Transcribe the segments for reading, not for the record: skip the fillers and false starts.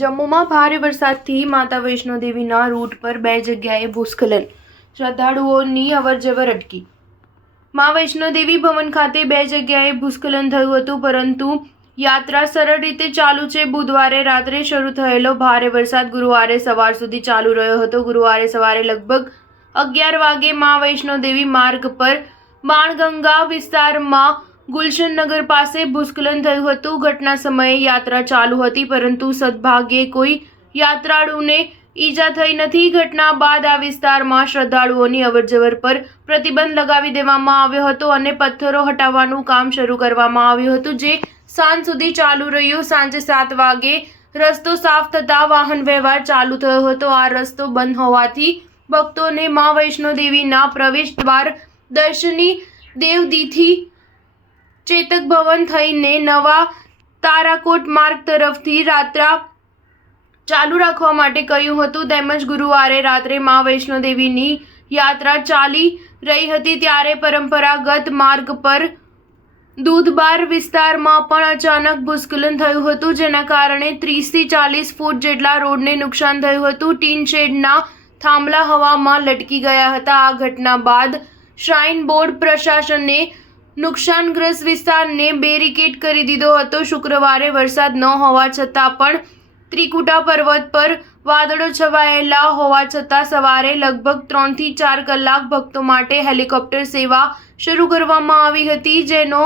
જમ્મુમાં ભારે વરસાદથી માતા વૈષ્ણોદેવીના રૂટ પર 2 જગ્યાએ ભૂસ્ખલન, શ્રદ્ધાળુઓની અવરજવર અટકી। મા વૈષ્ણોદેવી ભવન ખાતે 2 જગ્યાએ ભૂસ્ખલન થયું હતું, પરંતુ યાત્રા સરળ રીતે ચાલુ છે। બુધવારે રાત્રે શરૂ થયેલો ભારે વરસાદ ગુરુવારે સવાર સુધી ચાલુ રહ્યો હતો। ગુરુવારે સવારે લગભગ 11 વાગે મા વૈષ્ણોદેવી માર્ગ પર બાણગંગા વિસ્તારમાં ગુલશનનગર પાસે ભૂસ્ખલન થયું હતું। ઘટના સમયે યાત્રા ચાલુ હતી, પરંતુ સદભાગ્યે કોઈ યાત્રાળુને ઈજા થઈ નથી। ઘટના બાદ આ વિસ્તારમાં શ્રદ્ધાળુઓની અવરજવર પર પ્રતિબંધ લગાવી દેવામાં આવ્યો હતો અને પથ્થરો હટાવવાનું કામ શરૂ કરવામાં આવ્યું હતું, જે સાંજ સુધી ચાલુ રહ્યું। સાંજે 7 વાગે રસ્તો સાફ થતાં વાહન વ્યવહાર ચાલુ થયો હતો। આ રસ્તો બંધ હોવાથી ભક્તોને મા વૈષ્ણોદેવીના પ્રવેશ દ્વાર દર્શની દેવદીથી ચેતક ભવન થઈને નવા તારાકોટ માર્ગ તરફથી યાત્રા ચાલુ રાખવા માટે કહ્યું હતું। તેમજ ગુરુવારે રાત્રે મા વૈષ્ણોદેવીની યાત્રા ચાલી રહી હતી, ત્યારે પરંપરાગત માર્ગ પર દૂધબાર વિસ્તારમાં પણ અચાનક ભૂસ્ખલન થયું હતું, જેના કારણે 30 થી 40 ફૂટ જેટલા રોડને નુકસાન થયું હતું। ટીન શેડના થાંભલા હવામાં લટકી ગયા હતા। આ ઘટના બાદ શ્રાઇન બોર્ડ પ્રશાસને નુકસાનગ્રસ્ત વિસ્તારને બેરિકેડ કરી દીધો હતો। શુક્રવારે વરસાદ ન હોવા છતાં પણ ત્રિકુટા પર્વત પર વાદળો છવાયેલા હોવા છતાં સવારે લગભગ 3 થી 4 કલાક ભક્તો માટે હેલિકોપ્ટર સેવા શરૂ કરવામાં આવી હતી, જેનો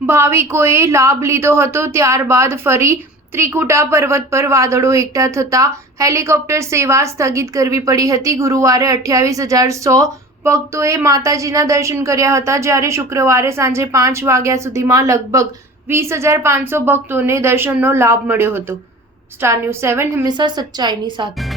ભાવિકોએ લાભ લીધો હતો। ત્યારબાદ ફરી ત્રિકુટા પર્વત પર વાદળો એકઠા થતાં હેલિકોપ્ટર સેવા સ્થગિત કરવી પડી હતી। ગુરુવારે 28,100 ભક્તોએ માતાજીના દર્શન કર્યા હતા, જ્યારે શુક્રવારે સાંજે 5 વાગ્યા સુધીમાં લગભગ 20,500 ભક્તોને દર્શનનો લાભ મળ્યો હતો। સ્ટાર ન્યૂઝ 7 હંમેશા સચ્ચાઈની સાથે।